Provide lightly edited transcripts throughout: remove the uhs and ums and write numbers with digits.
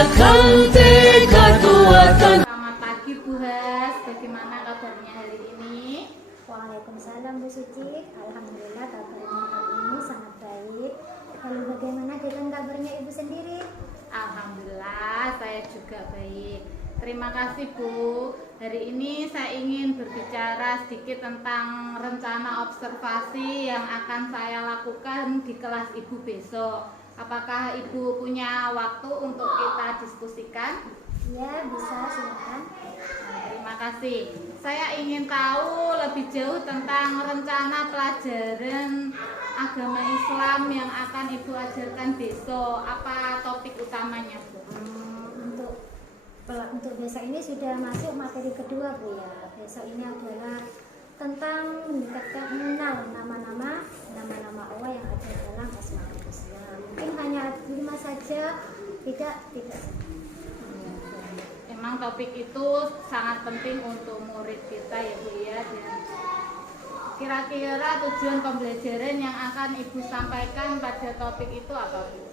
Selamat pagi Bu Has, bagaimana kabarnya hari ini? Waalaikumsalam Bu Suci. Alhamdulillah kabarnya hari ini sangat baik. Lalu bagaimana dengan kabarnya Ibu sendiri? Alhamdulillah saya juga baik. Terima kasih Bu. Hari ini saya ingin berbicara sedikit tentang rencana observasi yang akan saya lakukan di kelas Ibu besok. Apakah Ibu punya waktu untuk kita diskusikan? Ya, bisa, silakan. Terima kasih. Saya ingin tahu lebih jauh tentang rencana pelajaran agama Islam yang akan Ibu ajarkan besok. Apa topik utamanya, Bu? Untuk besok ini sudah masuk materi kedua, Bu ya. Besok ini adalah tentang mendekatkan mengenal nama-nama Allah yang ada dalam Asmaul Husna. Mungkin hanya 5 saja, tidak. Memang topik itu sangat penting untuk murid kita ya Bu ya. Dan kira-kira tujuan pembelajaran yang akan Ibu sampaikan pada topik itu apa Bu?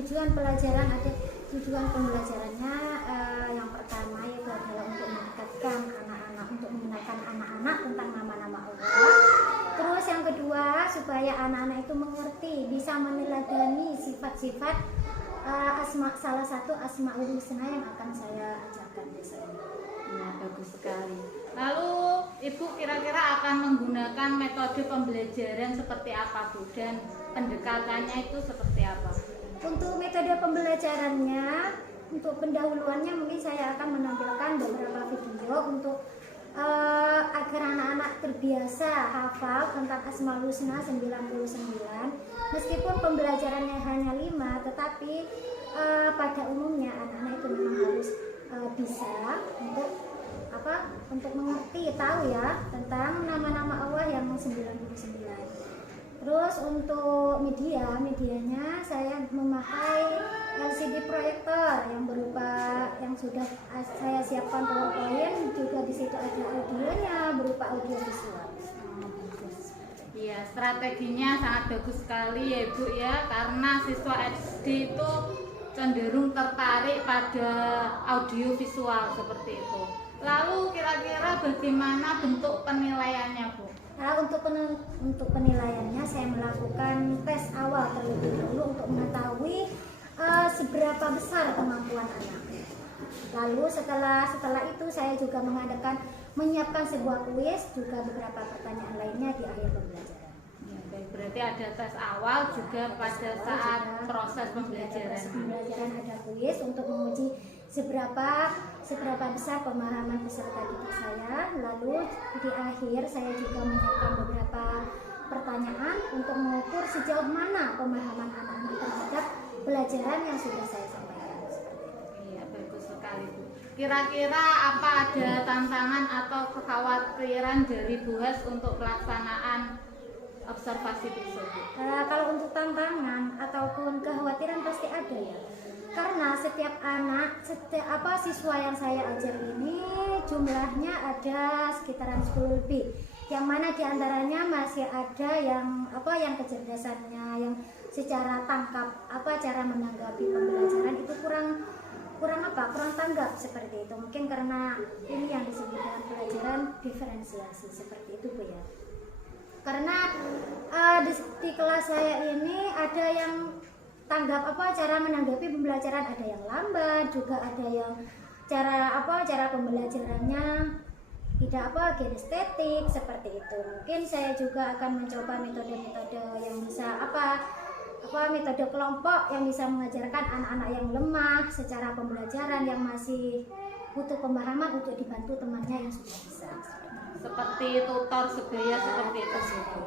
Tujuan pembelajarannya yang pertama itu adalah untuk mendekatkan anak-anak, untuk mengenalkan anak-anak tentang nama-nama Allah. Terus yang kedua, supaya anak-anak itu mengerti, bisa meneladani sifat-sifat salah satu Asmaul Husna yang akan saya ajarkan besok ini. Ya, bagus sekali. Lalu Ibu kira-kira akan menggunakan metode pembelajaran seperti apa Bu? Dan pendekatannya itu seperti apa? Untuk metode pembelajarannya, untuk pendahuluannya mungkin saya akan menampilkan beberapa video untuk agar anak-anak terbiasa hafal tentang Asmaul Husna 99. Meskipun pembelajarannya hanya 5, tetapi pada umumnya anak-anak itu memang harus bisa untuk mengerti, tahu ya tentang nama-nama Allah yang 99. Terus untuk medianya saya memakai LCD proyektor yang sudah saya siapkan PowerPoint, juga di situ ada audionya berupa audio visual. Iya, strateginya sangat bagus sekali ya Ibu ya, karena siswa SD itu cenderung tertarik pada audio visual seperti itu. Lalu kira-kira bagaimana bentuk penilaiannya Bu? Nah, untuk penilaiannya saya melakukan tes awal terlebih dahulu untuk mengetahui seberapa besar kemampuan anak. Lalu setelah itu saya juga menyiapkan sebuah kuis, juga beberapa pertanyaan lainnya di akhir pembelajaran. Ya, baik, berarti ada tes awal juga pada saat proses pembelajaran. Ada kuis untuk menguji seberapa besar pemahaman peserta didik saya. Lalu di akhir saya juga menyiapkan beberapa pertanyaan untuk mengukur sejauh mana pemahaman anak-anak terhadap pelajaran yang sudah saya sampaikan. Iya, bagus sekali Bu. Kira-kira apa ada tantangan atau kekhawatiran dari Bu Has untuk pelaksanaan observasi besok Bu? Kalau untuk tantangan ataupun kekhawatiran pasti ada ya. Karena setiap siswa yang saya ajar ini jumlahnya ada sekitaran 10 lebih. Yang mana diantaranya masih ada yang kecerdasannya, yang secara tangkap cara menanggapi pembelajaran itu kurang tanggap seperti itu. Mungkin karena ini yang disebut dengan pelajaran diferensiasi seperti itu Bu ya. Karena di kelas saya ini ada yang cara menanggapi pembelajaran, ada yang lambat, juga ada yang cara pembelajarannya tidak kinestetik seperti itu. Mungkin saya juga akan mencoba metode-metode yang bisa metode kelompok yang bisa mengajarkan anak-anak yang lemah secara pembelajaran, yang masih butuh pemahaman untuk dibantu temannya yang sudah bisa. Seperti tutor sebaya seperti itu sih Bu.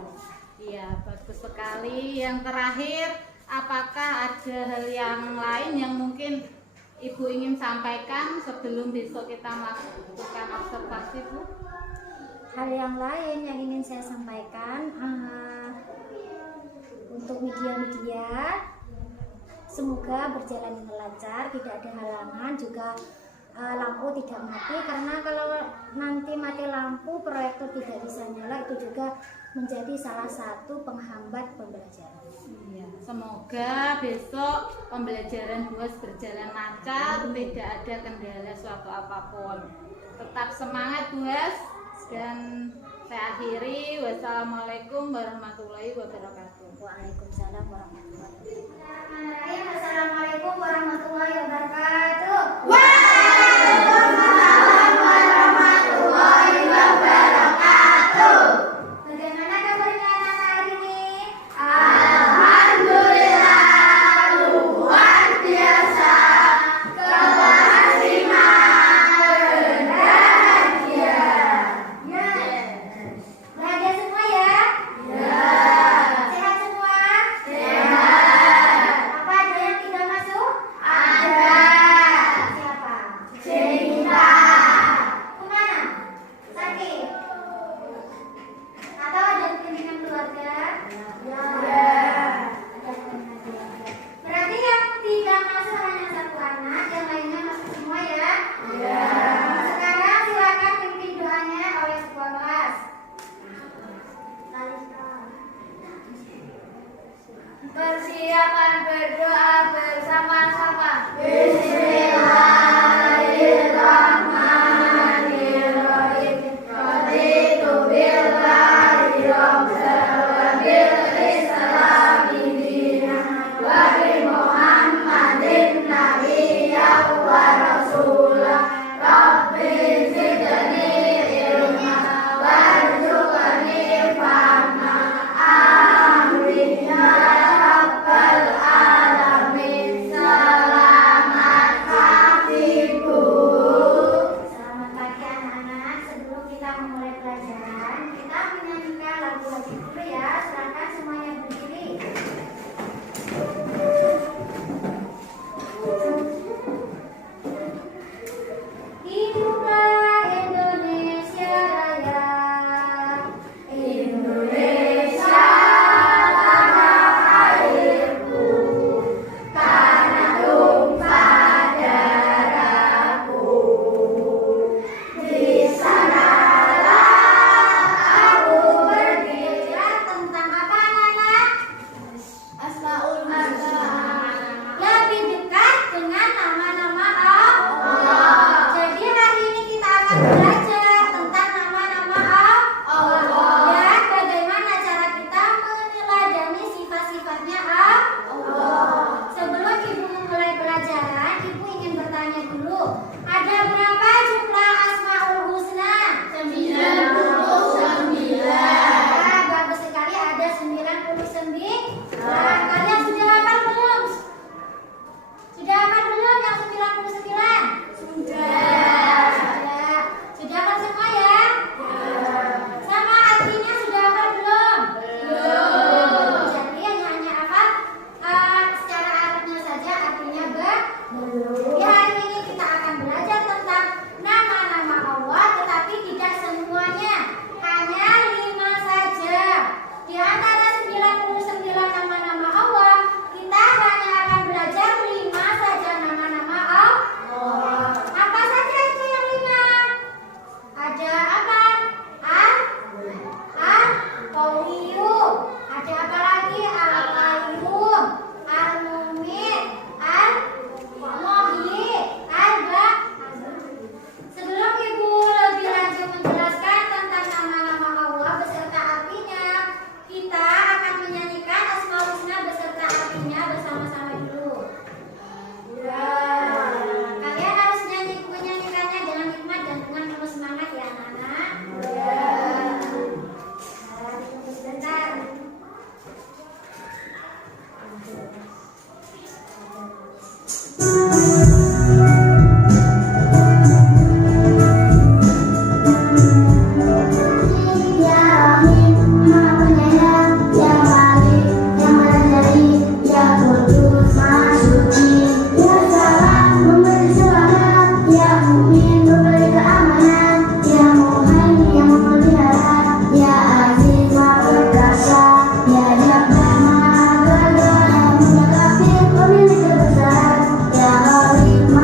Iya, bagus sekali. Yang terakhir, apakah ada hal yang lain yang mungkin Ibu ingin sampaikan sebelum besok kita melakukan observasi Bu? Hal yang lain yang ingin saya sampaikan untuk media, semoga berjalan dengan lancar, tidak ada halangan. Juga lampu tidak mati, karena kalau nanti mati lampu proyektor tidak bisa nyala, itu juga menjadi salah satu penghambat pembelajaran. Iya, semoga besok pembelajaran BUAS berjalan lancar, tidak ada kendala suatu apapun. Tetap semangat BUAS, dan saya akhiri. Wassalamualaikum warahmatullahi wabarakatuh. Waalaikumsalam warahmatullahi wabarakatuh. Assalamualaikum warahmatullahi wabarakatuh. Waalaikumsalam warahmatullahi wabarakatuh. Bagaimana kabarnya anak hari ini? Alhamdulillah, luar biasa. Keberhasilan berbahagia. Bahagia semua ya? Sehat semua? Sehat. Apa ada yang tidak masuk? Ada. Siapa? Cinta. Kemana? Sakit? Atau ada kepentingan keluarga? Ya. Ada kepentingan keluarga. Berarti yang tidak masuk hanya satu anak, yang lainnya masuk semua ya? Ya. Sekarang silakan pimpin doanya oleh ketua kelas. Persiapan berdoa bersama-sama. Bismillahirrahmanirrahim. Raditu billahi rabban wa bil islami dinan wa bi Muhammadin nabiyyan wa rasulah. Rabbi zidni ilma warzuqni fahma. Amin ya rabbal alamin. Selamat pagi Bu. Selamat pagi anak-anak. Sebelum kita memulai pelajaran, kita menyanyikan lagu wajib dulu ya. Silakan semuanya berdiri. Hiduplah Indonesia Raya. Indonesia tanah airku, tanah tumpah darahku. Di sanalah aku berdiri. Tentang apa anak-anak? Asmaul Husna. Lebih dekat dengan nama-nama Allah. Jadi hari ini kita akan belajar tentang nama-nama Allah dan bagaimana cara kita meneladani sifat-sifatnya Allah. Sebelum ibu memulai pelajaran, ibu ingin bertanya dulu, ada berapa jumlah Asmaul Husna? 99. Bagus sekali, ada 99. Kalian sudah hafal belum? Sudah hafal belum yang 99? Sudah. Sudah hafal semua ya? Sama artinya sudah hafal belum? Belum. Jadi hanya hafal secara Arabnya saja, artinya belum. Di hari ini kita akan belajar tentang nama-nama Allah, tetapi tidak semuanya, hanya 5 saja. Di antara 99 nama-nama Allah, kita hanya akan belajar 5 saja nama-nama Allah. Apa saja itu yang 5? Ada apa? Al-Qawiyyu. Ada apa lagi? Al-Qayyum, Al-Mu'min, Al-Muhyi, Sebelum ibu lebih lanjut menjelaskan tentang nama-nama Allah beserta artinya, kita akan menyanyikan Asmaul Husna beserta artinya bersama-sama dulu. Kalian harus menyanyikannya dengan hikmat dan dengan penuh semangat ya anak-anak. Tunggu sebentar. Ya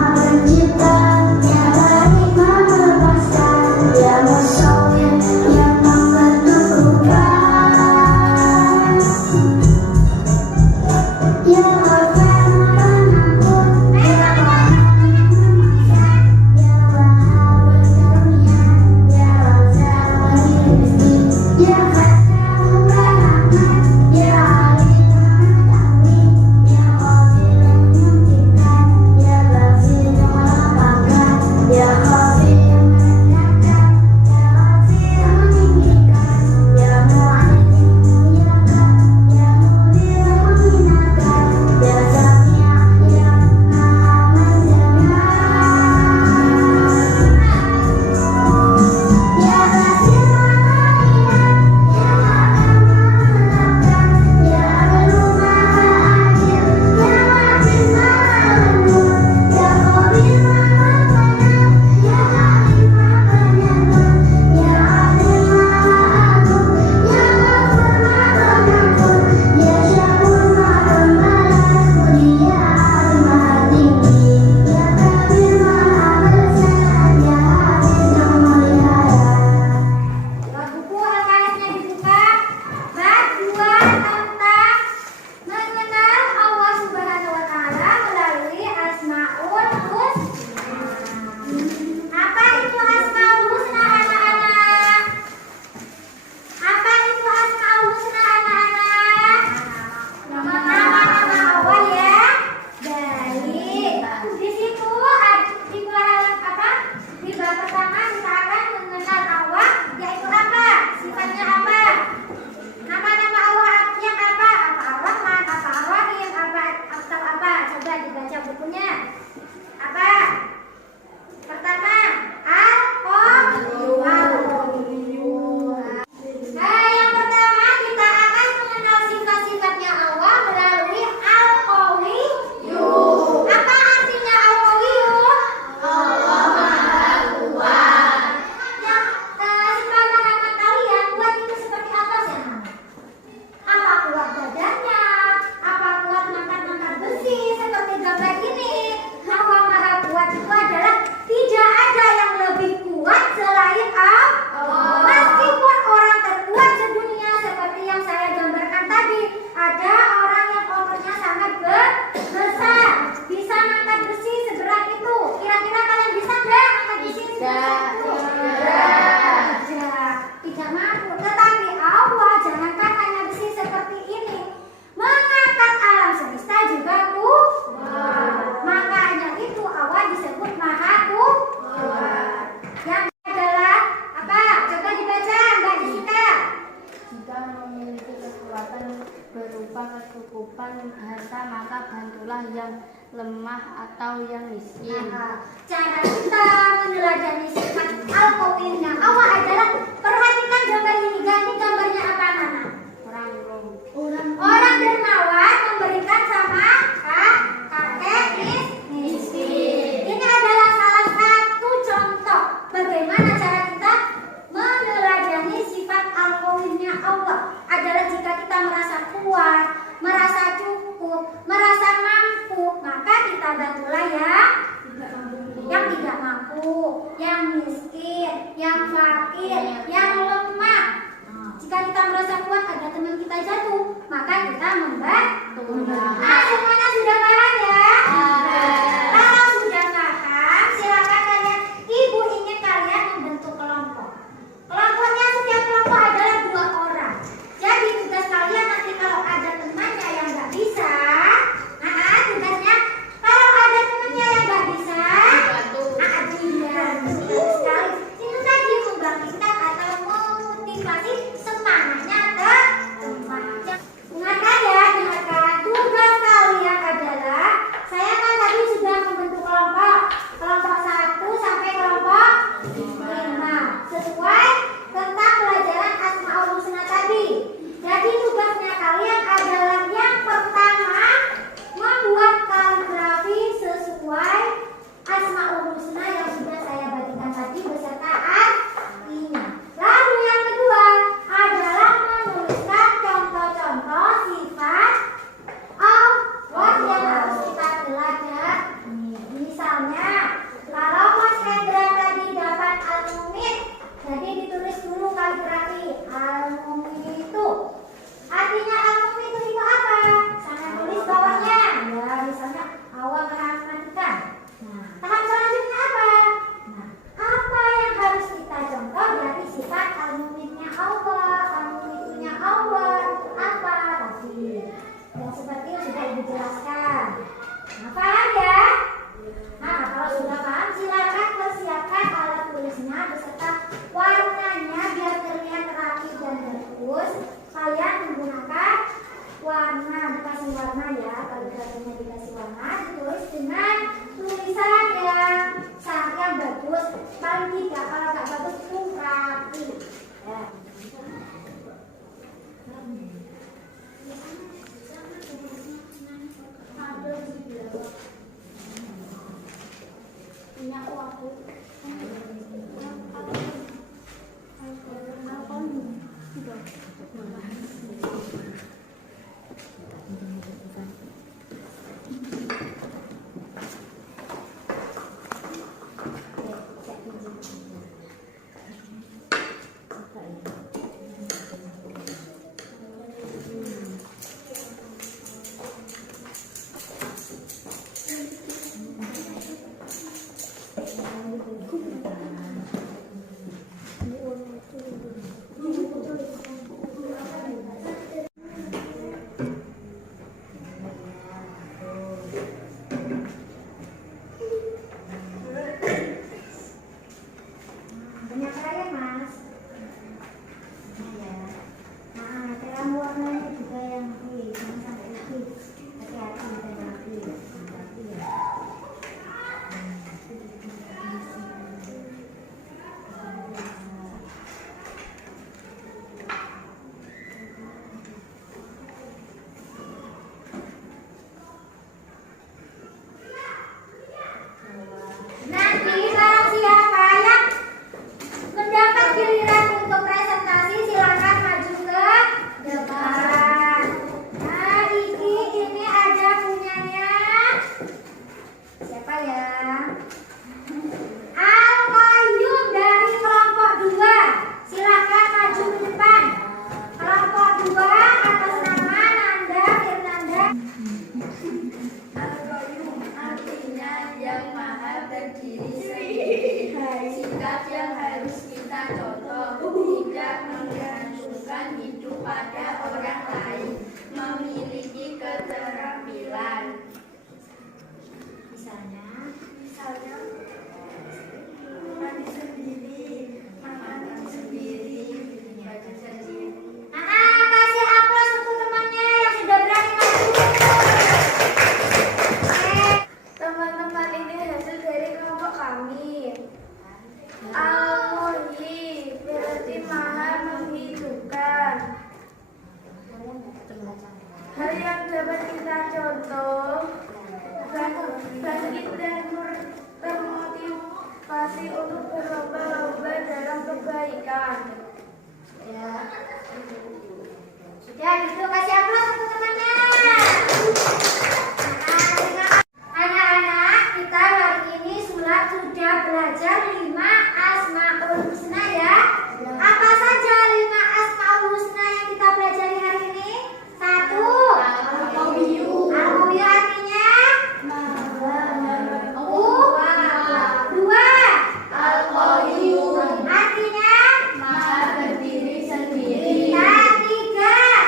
atau yang miskin. Nah, cara kita meneladani sifat al-qawiynya Allah adalah perhatikan gambar ini. Ganti gambarnya apa Nana? Orang dermawan memberikan sama kakek miskin. Ini adalah salah satu contoh bagaimana cara kita meneladani sifat al-qawiynya Allah adalah jika kita merasa kuat, merasa cukup, merasa mampu, maka kita bantulah yang tidak mampu, yang miskin, yang fakir, yang lemah. Jika kita merasa kuat ada teman kita jatuh, maka kita membantu. Semuanya sudah paham ya? Kalau sudah paham, silakan kalian. Ibu ingin kalian membentuk kelompok. Kelompoknya setiap kelompok adalah 2 orang. Jadi tugas kalian nanti kalau ada temannya yang nggak bisa, tugasnya kalau ada temannya yang nggak bisa, sekali itu tadi membangkitkan atau memotivasi semangatnya ke temannya. Dengarkan ya, dengarkan. Tugas kalian adalah, saya kan tadi sudah membentuk kelompok 1 sampai kelompok 5 sesuai tentang pelajaran Asmaul Husna tadi. Jadi tugasnya kalian adalah yang pertama membuat kaligrafi sesuai Asmaul Husna yang sudah saya bagikan tadi beserta artinya. Lalu yang kedua adalah menuliskan contoh-contoh sifat Allah yang harus kita teladani. Misalnya, kalau Mas Hendra tadi dapat al-mumin, jadi ditulis dulu kaligrafi al-mumin itu. Artinya al-mumin itu apa? Sana tulis bawahnya. Ya, misalnya awal merahmatikan. Tahap selanjutnya apa? Apa yang harus kita contoh dari sifat al-muminnya Allah? Al-muminnya Allah itu apa tadi? Yang seperti yang sudah Ibu jelaskan. Paham ya? Kalau sudah paham, silakan persiapkan alat tulisnya beserta warnanya biar terlihat rapi dan bagus. Kalian menggunakan warna, dikasih warna ya, kaligrafinya dikasih warna, ditulis dengan tulisan yang bagus. Paling tidak kalau nggak bagus pun rapi. Ya. Banyak raya Mas. Terang warnanya juga yang jangan sampai lebih. Hati-hati dan rapi. Nanti barang siapa yang mendapat giliran untuk presentasi silakan maju ke depan. Nah, ini ada punyanya. Siapa ya? Al-Qayyum dari kelompok 2. Silakan maju ke depan. Kelompok 2 atas nama Nanda Firnanda. Al-Qayyum artinya yang maha berdiri sendiri. Sikap yang harus kita contoh, tidak menggantungkan hidup pada orang lain, memiliki keterampilan. Misalnya Mandi sendiri, makan sendiri, baca sendiri. kasih aplaus untuk temannya yang sudah berani maju. Teman-teman Al-Muhyi berarti maha menghidupkan. Hal yang dapat kita contoh, bangkit dan termotivasi untuk berlomba-lomba dalam kebaikan. Ya. Sudah gitu, kasih aplaus untuk temannya. Anak-anak, kita hari ini sudah belajar 5 Asmaul Husna ya. Apa saja 5 Asmaul Husna yang kita pelajari hari ini? 1. Al-Qawiyyu. Al-Qawiyyu artinya? 2. Al-Qawiyyu Artinya? maha berdiri sendiri. 3.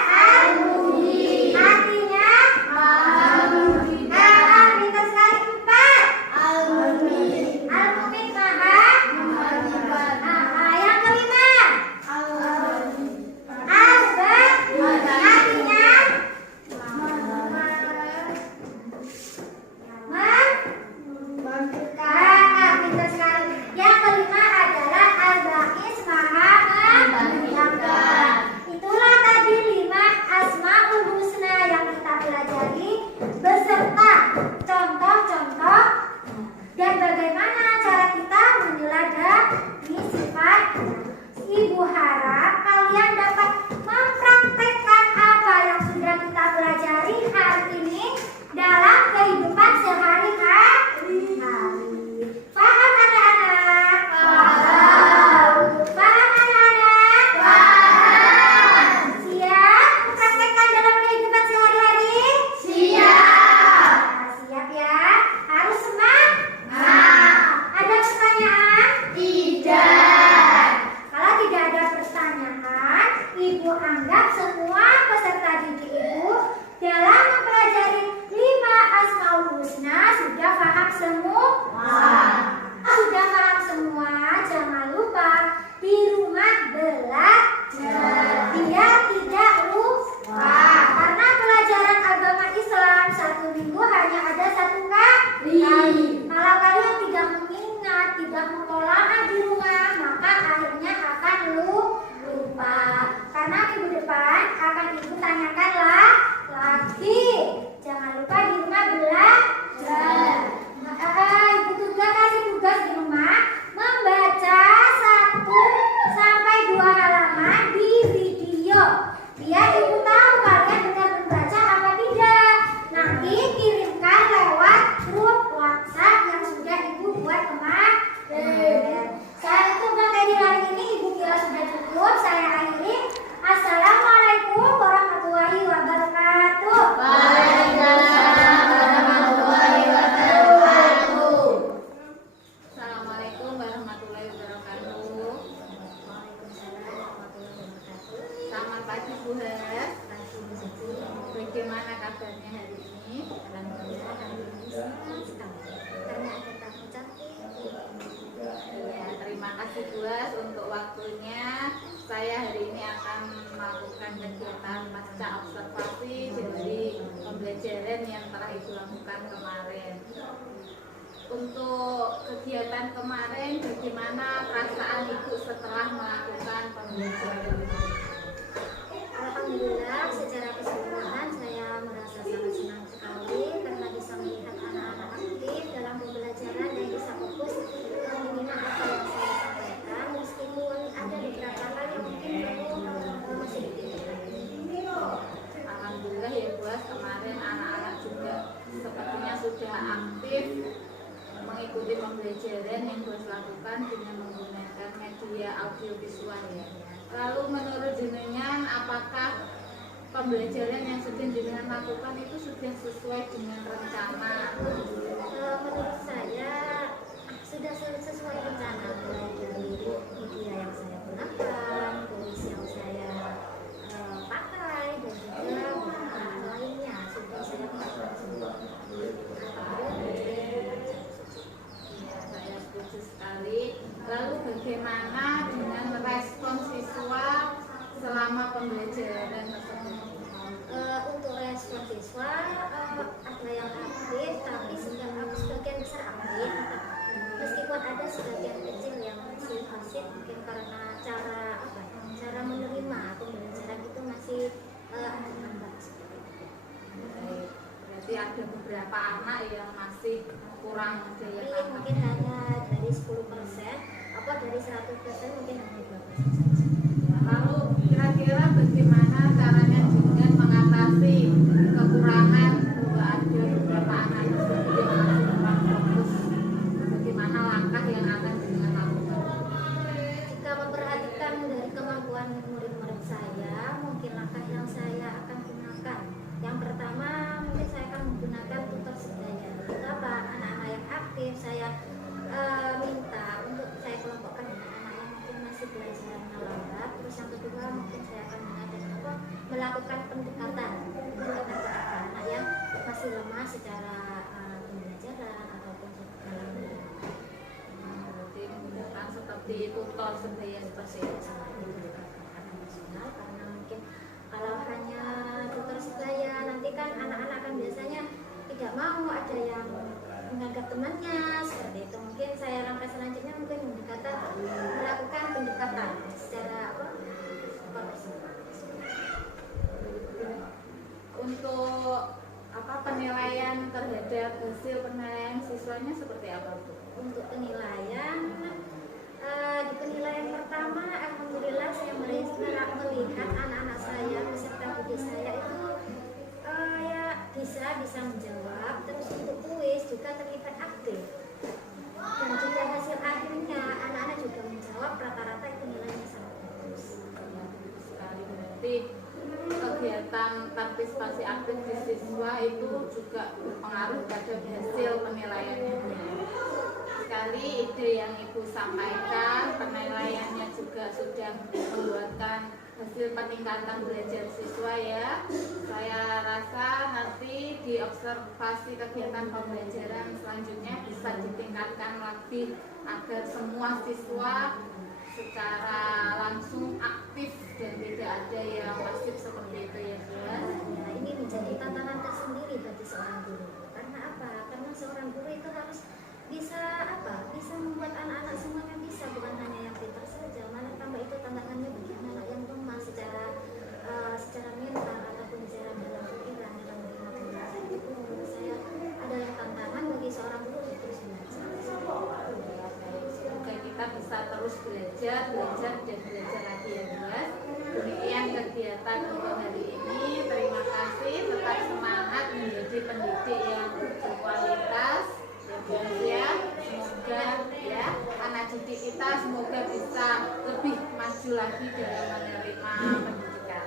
Al-Muhyi Artinya? maha menghidupkan. Pintar sekali. 4. Al-Muhyi Al-Mumin maha. menghidupkan. Yang kelima. Al-Muhyi Artinya? Pintar sekali. Yang kelima adalah Al-Baqis maha membangkitkan. Itulah tadi 5 Asmaul Husna yang kita pelajari beserta contoh-contoh dan bagaimana cara kita menyelidiki sifat. Ibu harap kalian dapat mempraktekkan apa yang sudah kita pelajari hari ini dalam kehidupan sehari-hari. Paham anak-anak? Paham anak-anak? Siap mempraktekkan dalam kehidupan sehari-hari? siap. Siap ya? Harus semangat. Ada pertanyaan? Tidak. Kalau tidak ada pertanyaan, Ibu anggap semua peserta didik Ibu dalam mempelajari 5 Asmaul Husna sudah paham semua? Sudah paham semua? Jangan lupa di rumah belajar biar tidak lupa. Karena pelajaran agama Islam 1 minggu hanya ada 1 kali. Kalau kalian tidak mengingat, tidak mentolaah di rumah, maka akhirnya akan lupa. Karena minggu depan akan Ibu tanyakan lagi. Jangan lupa di rumah belajar. Ibu juga kasih tugas di rumah membaca 1 sampai 2 halaman di video. Biar Ibu tahu kalian benar membaca apa tidak. Nanti kirimkan lewat grup WhatsApp yang sudah Ibu buat kemarin. Saya itu materi hari ini Ibu kira sudah cukup. Saya akhiri. Assalamualaikum warahmatullahi wabarakatuh. Waalaikumsalam warahmatullahi wabarakatuh. Assalamualaikum warahmatullahi wabarakatuh. Selamat pagi Bu Hes. Bagaimana kabarnya hari ini? Alhamdulillah hari ini senang sekali karena ada tamu cantik. Ya, terima kasih Bu Hes untuk waktunya. Saya hari ini akan melakukan kegiatan pasca observasi dari pembelajaran yang telah Ibu lakukan kemarin. Untuk kegiatan kemarin, bagaimana perasaan Ibu setelah melakukan pembelajaran? Alhamdulillah secara keseluruhan saya merasa sangat senang sekali karena bisa melihat anak-anak aktif dalam pembelajaran dan bisa fokus mengingat apa yang saya sampaikan meskipun ada beberapa hal yang mungkin perlu masih dipikirkan. Alhamdulillah ya Bu Hes, kemarin anak-anak juga sepertinya sudah aktif mengikuti pembelajaran yang Bu Hes lakukan dengan menggunakan media audiovisual ya. Lalu menurut jenengan apakah pembelajaran yang sudah jenengan lakukan itu sudah sesuai dengan rencana? Menurut saya sudah sesuai rencana mulai dari media yang saya gunakan, tulis yang saya pakai dan juga bahan lainnya sudah saya pakai semua. Ya, saya setuju sekali. Lalu bagaimana dengan respon siswa selama pembelajaran tersebut? Untuk respon siswa ada yang aktif tapi sebagian besar sulit mungkin karena cara menerima pembelajaran itu masih ada lambat seperti itu. Baik. Berarti ada beberapa anak yang masih kurang daya Tapi tangkap. mungkin hanya dari 10%, apa dari 100% mungkin hanya 2% saja. Lalu kira-kira bagaimana caranya dengan mengatasi kekurangan bahwa ada beberapa anak tersebut yang masih kurang fokus? Bagaimana langkah yang akan dengan lakukan? Jika memperhatikan dari kemampuan murid-murid saya, mungkin langkah yang saya akan gunakan. Yang pertama, mungkin saya akan menggunakan tutor sebaya. Kenapa? Anak-anak yang aktif saya minta untuk saya kelompokkan dengan anak yang mungkin masih belajarnya lambat. Terus yang kedua, mungkin saya akan melakukan pendekatan kepada anak yang masih lemah secara pembelajaran ataupun dalam Berarti menggunakan seperti tutor sebaya seperti itu. nasional, karena mungkin kalau hanya tutor sebaya nanti kan anak-anak kan biasanya tidak mau, ada yang menganggap temannya seperti itu. Mungkin saya langkah selanjutnya mungkin melakukan pendekatan secara Untuk penilaian terhadap hasil penilaian siswanya seperti apa, Bu? untuk penilaian. Di penilaian pertama, alhamdulillah saya melihat anak-anak saya peserta didik saya itu ya bisa menjawab. Terus untuk kuis juga terlibat aktif, dan juga hasil akhirnya anak-anak juga menjawab, rata-rata itu nilainya sangat bagus. Sekali berarti kegiatan partisipasi aktif di siswa itu juga berpengaruh pada hasil penilaiannya. Sekali ide yang Ibu sampaikan, penilaiannya juga sudah membuatkan hasil peningkatan belajar siswa ya. Saya rasa nanti di observasi kegiatan pembelajaran selanjutnya bisa ditingkatkan lagi agar semua siswa secara langsung aktif dan tidak ada yang pasif seperti itu ya, Bu. Ya, ini menjadi tantangan tersendiri bagi seorang guru. Karena apa? Karena seorang guru itu harus bisa membuat anak-anak semuanya bisa, bukan hanya yang pintar saja. Malah tambah itu tantangannya bagi anak yang lemah secara mental ataupun secara dalam pikiran dalam menerima pembelajaran. Itu menurut saya adalah tantangan bagi seorang guru untuk terus belajar. Semoga kita bisa terus belajar dan belajar lagi ya, Bu. Demikian kegiatan untuk hari ini. Terima kasih, tetap semangat menjadi pendidik yang berkualitas ya. Semoga ya anak didik kita semoga bisa lebih maju lagi dalam menerima pendidikan.